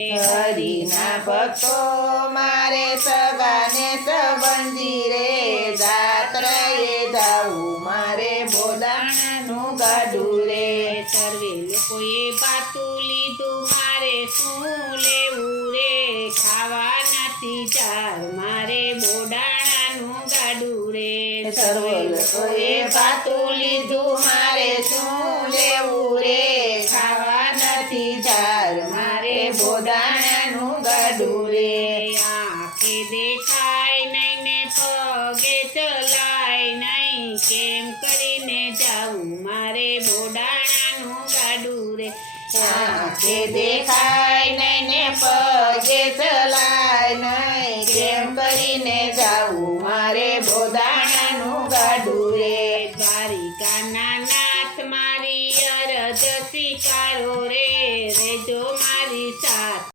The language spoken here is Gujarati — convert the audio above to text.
હરિના ભક્તો મારે સગાને સંબંધી રે જાત્રાએ જાવું મારે બોદાણાનું ગાડું રે સર્વે લોકોએ પાતું લીધું મારે શું લેવું રે ખાવાનાથી ચાર મારે બોડાણાનું ગાડું રે સર્વ લોકોએ પાતું લીધું મારે શું લેવું રે ખાવા નથી ચાર મારે બોદાણાનું ગાડું રે આંખે દેખાય નહીં ને પગે ચલાય નહીં કેમ કરીને જાવું મારે બોડાણાનું ગાડું રે આંખે દેખાય નહીં ને પગે